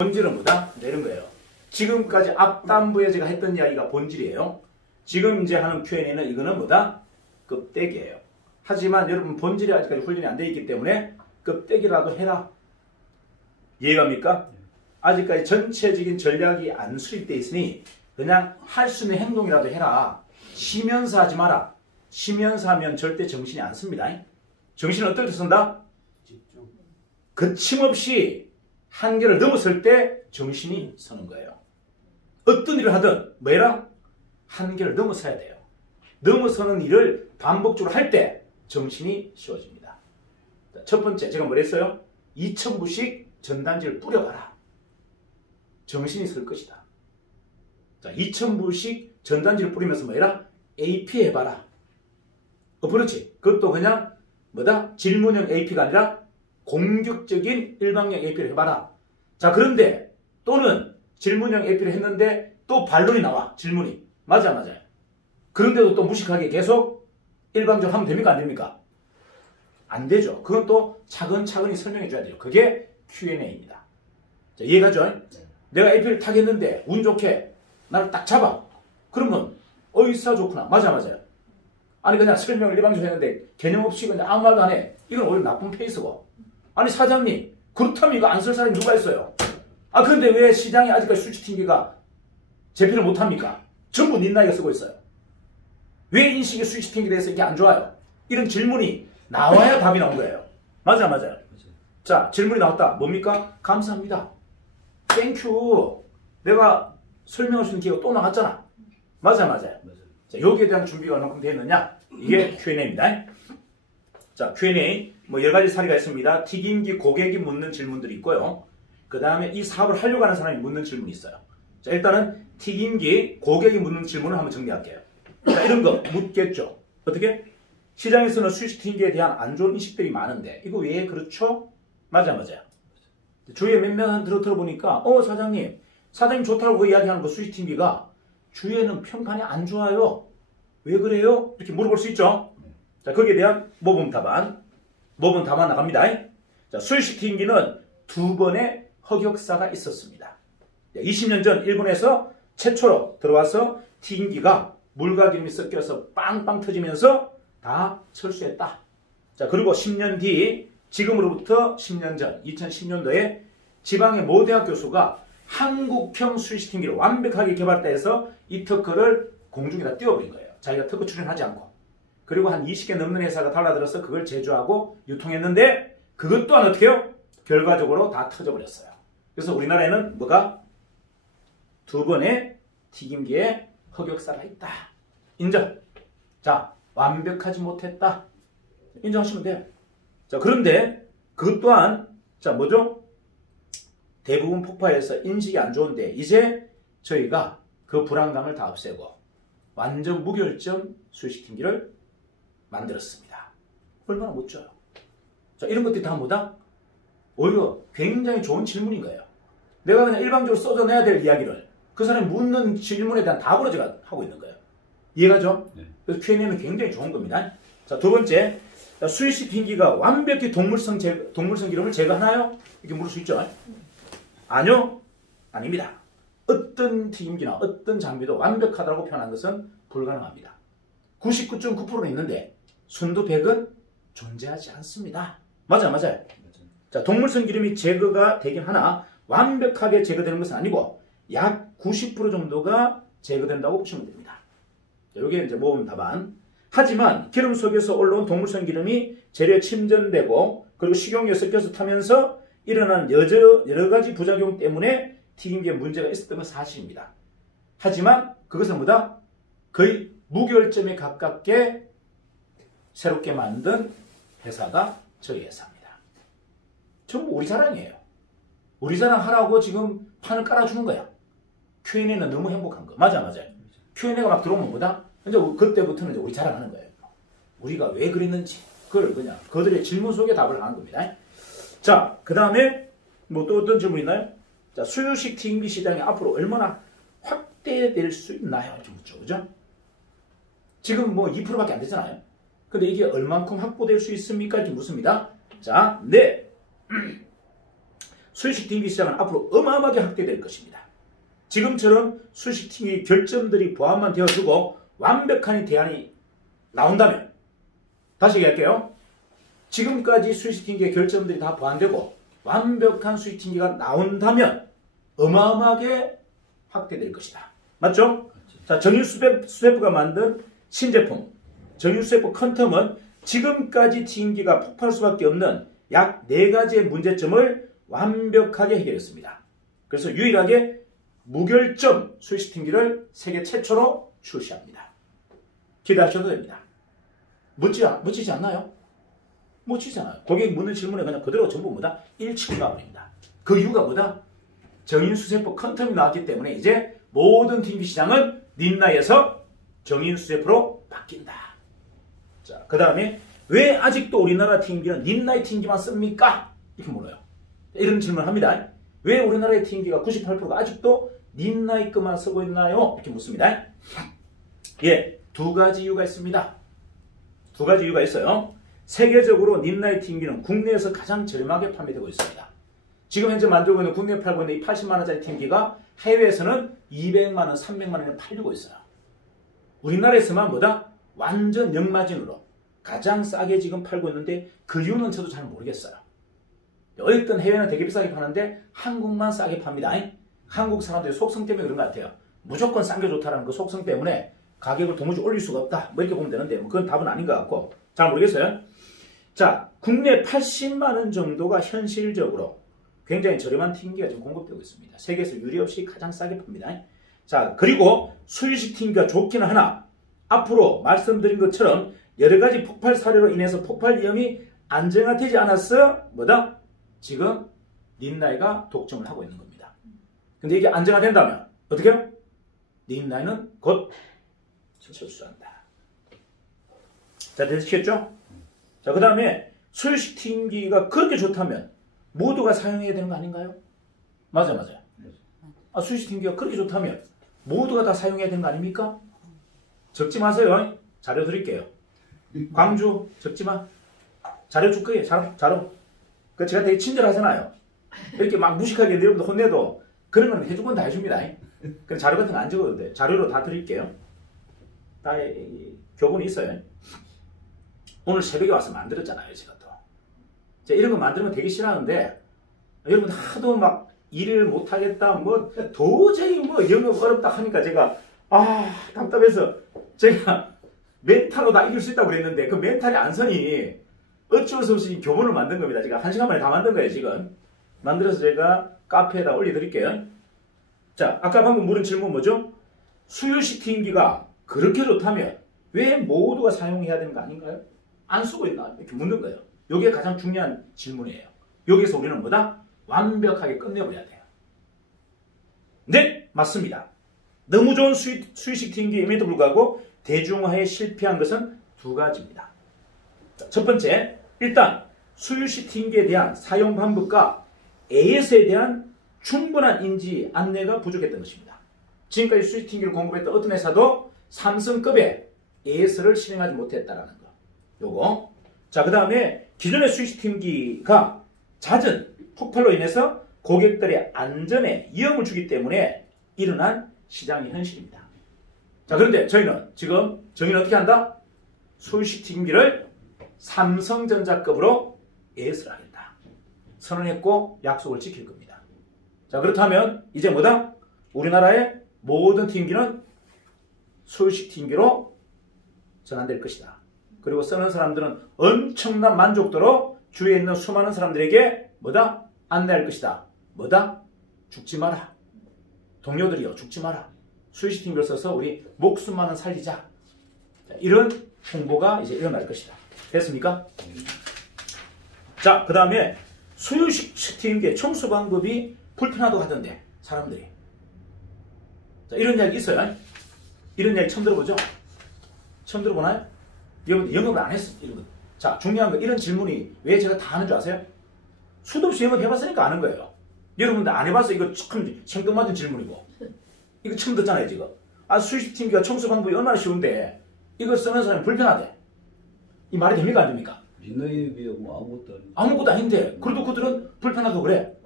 본질은 뭐다? 이런 거예요. 지금까지 앞단부에 제가 했던 이야기가 본질이에요. 지금 이제 하는 Q&A는 이거는 뭐다? 껍데기예요. 하지만 여러분 본질이 아직까지 훈련이 안 돼 있기 때문에 껍데기라도 해라. 이해갑니까? 아직까지 전체적인 전략이 안 수립되어 있으니 그냥 할 수 있는 행동이라도 해라. 쉬면서 하지 마라. 쉬면서 하면 절대 정신이 안 씁니다. 정신은 어떨 때 쓴다? 거침없이 한계를 넘어설 때 정신이 서는 거예요. 어떤 일을 하든 뭐해라? 한계를 넘어서야 돼요. 넘어서는 일을 반복적으로 할 때 정신이 쉬워집니다. 첫 번째 제가 뭐랬어요? 2000부씩 전단지를 뿌려봐라. 정신이 설 것이다. 자, 2000부씩 전단지를 뿌리면서 뭐해라? AP 해봐라. 그렇지. 그것도 그냥 뭐다? 질문형 AP가 아니라 공격적인 일방형 AP를 해봐라. 자, 그런데 또는 질문형 AP를 했는데 또 반론이 나와. 질문이. 맞아요. 그런데도 또 무식하게 계속 일방적으로 하면 됩니까? 안 됩니까? 안 되죠. 그건 또 차근차근히 설명해 줘야 돼요. 그게 Q&A입니다. 자, 이해가죠? 내가 AP를 타겠는데 운 좋게 나를 딱 잡아. 그러면 의사 좋구나. 맞아요. 아니 그냥 설명을 일방적으로 했는데 개념 없이 그냥 아무 말도 안 해. 이건 오히려 나쁜 페이스고. 아니 사장님 그렇다면 이거 안 쓸 사람이 누가 있어요? 아 그런데 왜 시장에 아직까지 스위치팅기가 제필을 못합니까? 전부 닌나이가 쓰고 있어요. 왜 인식의 스위치팅기에 대해서 이게 안 좋아요? 이런 질문이 나와야 답이 나온 거예요. 맞아요. 자 질문이 나왔다. 뭡니까? 감사합니다. 땡큐. 내가 설명할 수 있는 기회가 또 나왔잖아. 맞아요. 자, 여기에 대한 준비가 얼마큼 되어 있느냐? 이게 Q&A입니다. 자, Q&A 뭐 여러 가지 사례가 있습니다. 튀김기 고객이 묻는 질문들이 있고요. 그 다음에 이 사업을 하려고 하는 사람이 묻는 질문이 있어요. 자, 일단은 튀김기 고객이 묻는 질문을 한번 정리할게요. 자, 이런 거 묻겠죠. 어떻게? 시장에서는 스위치팅기에 대한 안 좋은 인식들이 많은데 이거 왜 그렇죠? 맞아요. 주위에 몇 명 들어보니까 사장님 좋다고 그 이야기하는 거 스위치팅기가 주위에는 평판이 안 좋아요. 왜 그래요? 이렇게 물어볼 수 있죠. 자, 거기에 대한 모범 답안 나갑니다. 자, 스위치팅기는 2번의 흑역사가 있었습니다. 20년 전 일본에서 최초로 들어와서 튀김기가 물과 기름이 섞여서 빵빵 터지면서 다 철수했다. 자, 그리고 10년 뒤 지금으로부터 10년 전 2010년도에 지방의 모 대학 교수가 한국형 스위치팅기를 완벽하게 개발했다 해서 이 특허를 공중에다 띄워버린 거예요. 자기가 특허 출연하지 않고. 그리고 한 20개 넘는 회사가 달라들어서 그걸 제조하고 유통했는데 그것 또한 어떻게 해요? 결과적으로 다 터져버렸어요. 그래서 우리나라에는 뭐가? 2번의 튀김기에 흑역사가 있다. 인정. 자, 완벽하지 못했다. 인정하시면 돼요. 자, 그런데 그것 또한 자, 뭐죠? 대부분 폭파해서 인식이 안 좋은데 이제 저희가 그 불안감을 다 없애고 완전 무결점 스위치팅기를 만들었습니다. 얼마나 멋져요. 자, 이런 것들이 다 뭐다? 오히려 굉장히 좋은 질문인 거예요. 내가 그냥 일방적으로 써져내야 될 이야기를 그 사람이 묻는 질문에 대한 답으로 제가 하고 있는 거예요. 이해가죠? 네. 그래서 Q&A는 굉장히 좋은 겁니다. 자, 두 번째. 스위치팅기가 완벽히 동물성 기름을 제거하나요? 이렇게 물을 수 있죠. 아니요. 아닙니다. 어떤 튀김기나 어떤 장비도 완벽하다고 표현한 것은 불가능합니다. 99.9%는 있는데 순두 100은 존재하지 않습니다. 맞아요. 자, 동물성 기름이 제거가 되긴 하나 완벽하게 제거되는 것은 아니고 약 90% 정도가 제거된다고 보시면 됩니다. 자, 이게 이제 모범 답안. 하지만 기름 속에서 올라온 동물성 기름이 재료에 침전되고 그리고 식용유에 섞여서 타면서 일어나는 여러 가지 부작용 때문에 튀김기에 문제가 있었던 건 사실입니다. 하지만 그것은 뭐다? 거의 무결점에 가깝게 새롭게 만든 회사가 저희 회사입니다. 전부 우리 자랑이에요. 우리 자랑하라고 지금 판을 깔아주는 거야. Q&A는 너무 행복한 거. 맞아요. Q&A가 막 들어오면 뭐다? 이제 그때부터는 이제 우리 자랑하는 거예요. 우리가 왜 그랬는지 그걸 그냥 그들의 질문 속에 답을 하는 겁니다. 자, 그 다음에 뭐 또 어떤 질문 있나요? 자, 수유식 튀김기 시장이 앞으로 얼마나 확대될 수 있나요? 이렇게 묻죠, 그죠? 지금 뭐 2%밖에 안 되잖아요. 근데 이게 얼만큼 확보될 수 있습니까? 이렇게 묻습니다. 자, 네. 수식 튕기기 시장은 앞으로 어마어마하게 확대될 것입니다. 지금처럼 수식 튕기기 결점들이 보완만 되어주고 완벽한 대안이 나온다면, 다시 얘기할게요. 지금까지 수식 튕기의 결점들이 다 보완되고 완벽한 수식 튕기가 나온다면 어마어마하게 확대될 것이다. 맞죠? 자, 정유수세포가 만든 신제품 정유수세포 컨텀은 지금까지 튕기가 폭발할 수밖에 없는 약 4가지의 문제점을 완벽하게 해결했습니다. 그래서 유일하게 무결점 수식 튕기를 세계 최초로 출시합니다. 기대하셔도 됩니다. 멋지지 않나요? 멋지잖아요. 고객이 묻는 질문에 그냥 그대로 전부 뭐다? 일치고 나와버립니다. 그 이유가 뭐다? 정인수세포 컨텀이 나왔기 때문에 이제 모든 튕기 시장은 닌나이에서 정인수세포로 바뀐다. 자, 그 다음에 왜 아직도 우리나라 튕기는 닌나이 튕기만 씁니까? 이렇게 물어요. 이런 질문을 합니다. 왜 우리나라의 튕기가 98%가 아직도 닌나이 것만 쓰고 있나요? 이렇게 묻습니다. 예, 2가지 이유가 있습니다. 2가지 이유가 있어요. 세계적으로 닌나이 튕기는 국내에서 가장 저렴하게 판매되고 있습니다. 지금 현재 만들고 있는 국내에 팔고 있는 이 80만원짜리 튕기가 해외에서는 200만원, 300만원에 팔리고 있어요. 우리나라에서만 뭐다? 완전 역마진으로 가장 싸게 지금 팔고 있는데 그 이유는 저도 잘 모르겠어요. 어쨌든 해외는 되게 비싸게 파는데 한국만 싸게 팝니다. 한국 사람들의 속성 때문에 그런 것 같아요. 무조건 싼 게 좋다는 그 속성 때문에 가격을 도무지 올릴 수가 없다. 뭐 이렇게 보면 되는데 뭐 그건 답은 아닌 것 같고 잘 모르겠어요. 자, 국내 80만원 정도가 현실적으로 굉장히 저렴한 튕기가 지금 공급되고 있습니다. 세계에서 유례없이 가장 싸게 팝니다. 자, 그리고 수유식 튕기가 좋기는 하나 앞으로 말씀드린 것처럼 여러가지 폭발 사례로 인해서 폭발 위험이 안정화되지 않았어 뭐다? 지금 닌나이가 독점을 하고 있는 겁니다. 근데 이게 안정화된다면 어떻게 해요? 닌나이는 곧 철수한다. 자, 되시겠죠? 자, 그 다음에 수유식 튕기가 그렇게 좋다면 모두가 사용해야 되는 거 아닌가요? 맞아요. 아, 수유식 튕기가 그렇게 좋다면 모두가 다 사용해야 되는 거 아닙니까? 적지 마세요. 자료 드릴게요. 광주 적지 마. 자료 줄 거예요. 자료. 그 제가 되게 친절하잖아요. 이렇게 막 무식하게 여러분들 혼내도 그런 건 해줄 건 다 해줍니다. 그럼 자료 같은 거 안 적어도 돼. 자료로 다 드릴게요. 다 교본이 있어요. 오늘 새벽에 와서 만들었잖아요. 제가 또. 제가 이런 거 만들면 되게 싫어하는데 여러분 하도 막 일을 못하겠다 뭐 도저히 뭐 영업 어렵다 하니까 제가 답답해서 제가 멘탈로 다 이길 수 있다고 그랬는데 그 멘탈이 안 서니 어쩔 수 없이 교본을 만든 겁니다. 제가 1시간 만에 다 만든 거예요. 지금 만들어서 제가 카페에다 올려드릴게요. 자, 아까 방금 물은 질문 뭐죠? 수유식 튕기가 그렇게 좋다면 왜 모두가 사용해야 되는 거 아닌가요? 안 쓰고 있나? 이렇게 묻는 거예요. 이게 가장 중요한 질문이에요. 여기서 우리는 뭐다? 완벽하게 끝내버려야 돼요. 네, 맞습니다. 너무 좋은 수유식 튕기임에도 불구하고 대중화에 실패한 것은 2가지입니다. 첫 번째, 일단 수유식 튕기에 대한 사용 방법과 AS에 대한 충분한 인지 안내가 부족했던 것입니다. 지금까지 수유식 튕기를 공급했던 어떤 회사도 삼성급의 AS를 실행하지 못했다는 거. 요거. 자, 그 다음에 기존의 수유식 튕기가 잦은 폭발로 인해서 고객들의 안전에 위험을 주기 때문에 일어난 시장의 현실입니다. 자, 그런데 저희는 어떻게 한다? 수유식 튕기를 삼성전자급으로 AS를 하겠다. 선언했고 약속을 지킬 겁니다. 자, 그렇다면 이제 뭐다? 우리나라의 모든 튕기는 수유식 튕기로 전환될 것이다. 그리고 쓰는 사람들은 엄청난 만족도로 주위에 있는 수많은 사람들에게 뭐다? 안내할 것이다. 뭐다? 죽지 마라. 동료들이요, 죽지 마라. 수유식 튕기를 써서 우리 목숨만은 살리자. 자, 이런 홍보가 이제 일어날 것이다. 됐습니까? 자, 그 다음에 수유식 튕기의 청소 방법이 불편하다고 하던데 사람들이. 자, 이런 이야기 있어요. 이런 이야기 처음 들어보죠? 처음 들어보나요? 여러분들 영업을 안 했습니다. 이런 거. 자, 중요한 거 이런 질문이 왜 제가 다 하는 줄 아세요? 수도 없이 영업 해봤으니까 아는 거예요. 여러분들 안 해봤어. 이거 참 생뚱맞은 질문이고. 이거 처음 듣잖아요, 지금. 수유식 튕기가 청소 방법이 얼마나 쉬운데 이거 쓰는 사람이 불편하대. 이 말이 됩니까, 안 됩니까? 닌나이에 비하면 아무것도 아닌데. 아무것도 아닌데 그래도 그들은 불편하다고 그래.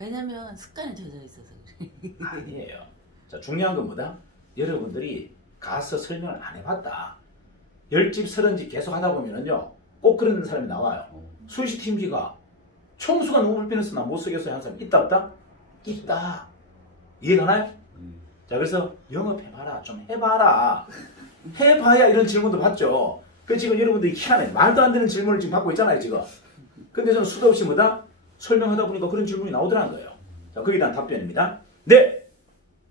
왜냐면 습관에 젖어 있어서 그래. 아니에요. 자, 중요한 건 뭐다? 여러분들이 가서 설명을 안 해봤다. 10집, 30집 계속 하다 보면은요, 꼭 그런 사람이 나와요. 수시 팀기가 청소가 너무 불편해서 나 못 쓰겠어요 하는 사람 있다 없다? 있다. 이해가나요? 자, 그래서 영업해봐라. 좀 해봐라. 해봐야 이런 질문도 받죠. 그 지금 여러분들이 희한해. 말도 안 되는 질문을 지금 받고 있잖아요, 지금. 근데 저는 수도 없이 뭐다? 설명하다 보니까 그런 질문이 나오더라는 거예요. 자, 거기에 대한 답변입니다. 네.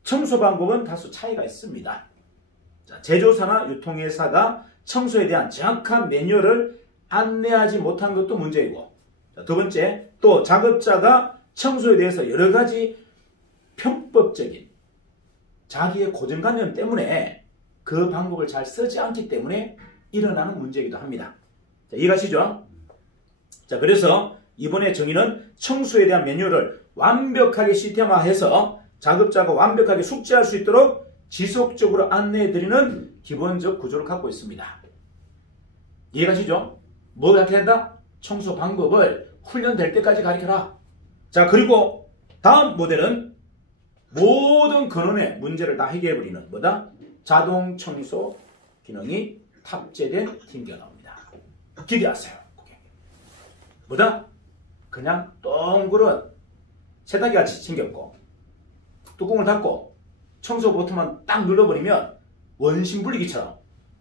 청소 방법은 다소 차이가 있습니다. 자, 제조사나 유통회사가 청소에 대한 정확한 매뉴얼을 안내하지 못한 것도 문제이고, 자, 두 번째, 또 작업자가 청소에 대해서 여러 가지 편법적인 자기의 고정관념 때문에 그 방법을 잘 쓰지 않기 때문에 일어나는 문제이기도 합니다. 자, 이해가시죠? 자, 그래서 이번에 정의는 청소에 대한 매뉴얼을 완벽하게 시스템화해서 작업자가 완벽하게 숙지할 수 있도록 지속적으로 안내해드리는 기본적 구조를 갖고 있습니다. 이해가시죠? 뭐 어떻게 한다? 청소 방법을 훈련될 때까지 가르쳐라. 자, 그리고 다음 모델은 모든 근원의 문제를 다 해결해버리는 뭐다? 자동 청소 기능이 탑재된 팀기가 나옵니다. 기대하세요. 뭐다? 그냥 동그란 세탁기 같이 생겼고 뚜껑을 닫고 청소 버튼만 딱 눌러버리면 원심 분리기처럼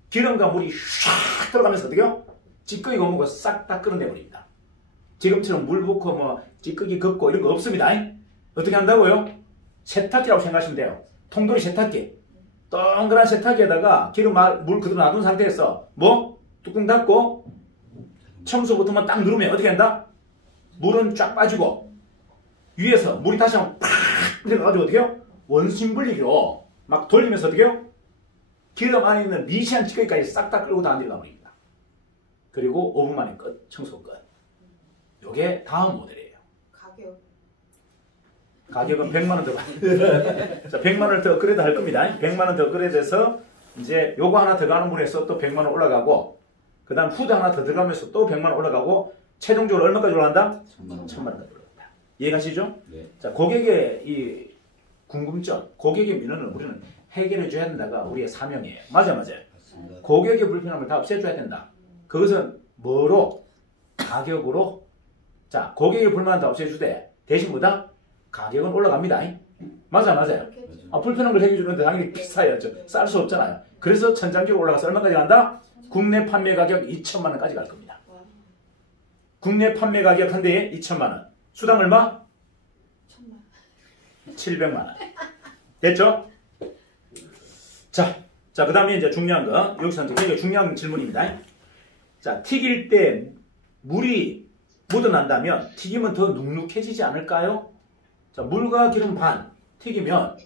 기름과 물이 샥 들어가면서 어떻게요? 찌꺼기 거무고 싹 다 끌어내버립니다. 지금처럼 물 붓고 뭐 찌꺼기 걷고 이런 거 없습니다. 어떻게 한다고요? 세탁기라고 생각하시면 돼요. 통돌이 세탁기. 동그란 세탁기에다가 기름, 물 그대로 놔둔 상태에서 뭐? 뚜껑 닫고 청소 버튼만 딱 누르면 어떻게 한다? 물은 쫙 빠지고 위에서 물이 다시 한번 팍 내려가지고 어떻게요? 원심 분리기로 막 돌리면서 어떻게요? 기름 안에 있는 미세한 찌꺼기까지 싹 다 끌고 다 내려가 버립니다. 그리고 5분 만에 끝. 청소 끝. 요게 다음 모델이에요. 가격은 100만원 더 자, 100만원을 더 업그레이드 할 겁니다. 100만원 더 업그레이드해서 이제 요거 하나 더 가는 분에서 또 100만원 올라가고 그 다음 후드 하나 더 들어가면서 또 100만원 올라가고 최종적으로 얼마까지 올라간다? 1000만원까지 올라간다. 이해가시죠? 네. 자, 고객의 이 궁금증, 고객의 민원을 우리는 해결해 줘야 된다가 우리의 사명이에요. 맞아요. 맞습니다. 고객의 불편함을 다 없애줘야 된다. 그것은 뭐로? 가격으로. 자, 고객의 불만은 다 없애주되 대신 뭐다? 가격은 올라갑니다. 맞아요. 불편한 걸 해결해주는데 당연히 비싸야죠. 쌀 수 없잖아요. 그래서 천장기로 올라가서 얼마까지 간다? 국내 판매 가격 2천만원까지 갈 겁니다. 국내 판매 가격 한 대에 2천만원. 수당 얼마? 700만원. 됐죠? 자, 그 다음에 이제 중요한 거. 여기서 이제 굉장히 중요한 질문입니다. 자, 튀길 때 물이 묻어난다면 튀기면 더 눅눅해지지 않을까요? 자, 물과 기름 반 튀기면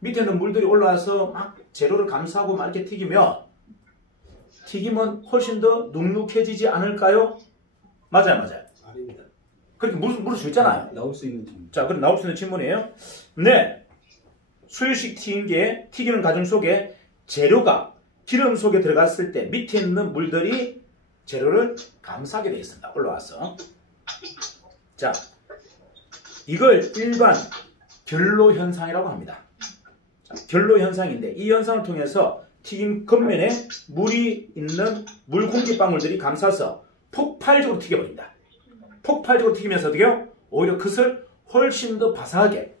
밑에는 물들이 올라와서 막 재료를 감싸고 막 이렇게 튀기면 훨씬 더 눅눅해지지 않을까요? 맞아요. 아닙니다. 그렇게 물을 수 있잖아요. 나올 수 있는 질문. 자, 그럼 나올 수 있는 질문이에요. 네. 수유식 튀김기에 튀기는 과정 속에 재료가 기름 속에 들어갔을 때 밑에 있는 물들이 재료를 감싸게 되어 있습니다. 올라와서. 자, 이걸 일반 결로 현상이라고 합니다. 자, 결로 현상인데 이 현상을 통해서 튀김 겉면에 물이 있는 물 공기방울들이 감싸서 폭발적으로 튀겨버립니다. 폭발적으로 튀기면서 어떻게요? 오히려 그것을 훨씬 더 바삭하게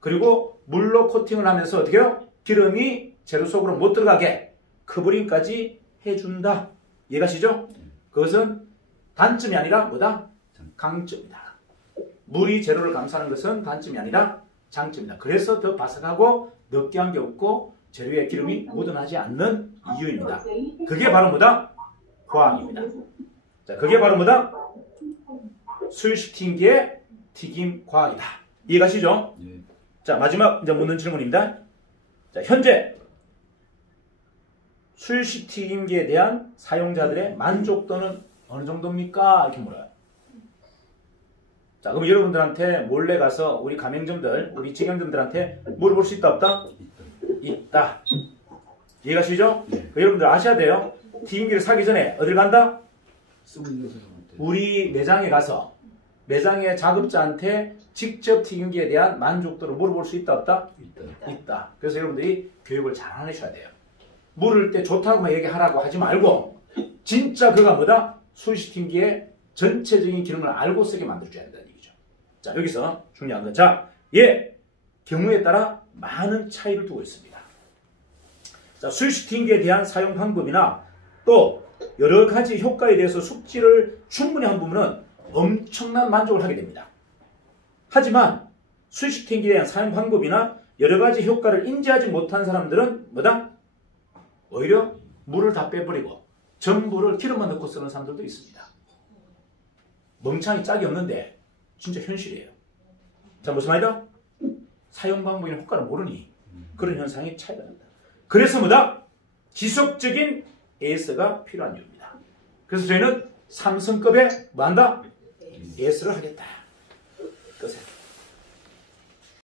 그리고 물로 코팅을 하면서 어떻게요? 기름이 재료 속으로 못 들어가게 커버링까지 해준다. 이해가시죠? 그것은 단점이 아니라 뭐다? 강점이다. 물이 재료를 감싸는 것은 단점이 아니라 장점이다. 그래서 더 바삭하고 느끼한 게 없고 재료에 기름이 묻어나지 않는 이유입니다. 그게 바로 뭐다? 과학입니다. 자, 그게 바로 뭐다? 수유식 튀김기의 튀김 과학이다. 이해가시죠? 네. 자, 마지막 이제 묻는 질문입니다. 자, 현재 수유식 튀김기에 대한 사용자들의 만족도는 어느 정도입니까? 이렇게 물어요. 자, 그럼 여러분들한테 몰래 가서 우리 가맹점들, 우리 직영점들한테 물어볼 수 있다 없다? 있다. 이해가시죠? 네. 여러분들 아셔야 돼요. 튀김기를 사기 전에 어딜 간다? 우리 매장에 가서 매장의 작업자한테 직접 튀김기에 대한 만족도를 물어볼 수 있다 없다? 있다. 그래서 여러분들이 교육을 잘 하셔야 돼요. 물을 때 좋다고만 얘기하라고 하지 말고 진짜 그가 뭐다? 수시 튀김기의 전체적인 기능을 알고 쓰게 만들어줘야 된다는 얘기죠. 자, 여기서 중요한 건 자, 경우에 따라 많은 차이를 두고 있습니다. 자, 수시 튀김기에 대한 사용 방법이나 또 여러 가지 효과에 대해서 숙지를 충분히 한 부분은 엄청난 만족을 하게 됩니다. 하지만 수시 튀김기에 대한 사용 방법이나 여러 가지 효과를 인지하지 못한 사람들은 뭐다? 오히려 물을 다 빼버리고 전부를 기름만 넣고 쓰는 사람들도 있습니다. 멍청이 짝이 없는데 진짜 현실이에요. 자, 무슨 말이다? 사용 방법이나 효과를 모르니 그런 현상이 차이가 납니다. 그래서 뭐다? 지속적인 AS가 필요한 이유입니다. 그래서 저희는 삼성급에 뭐한다? AS를 하겠다.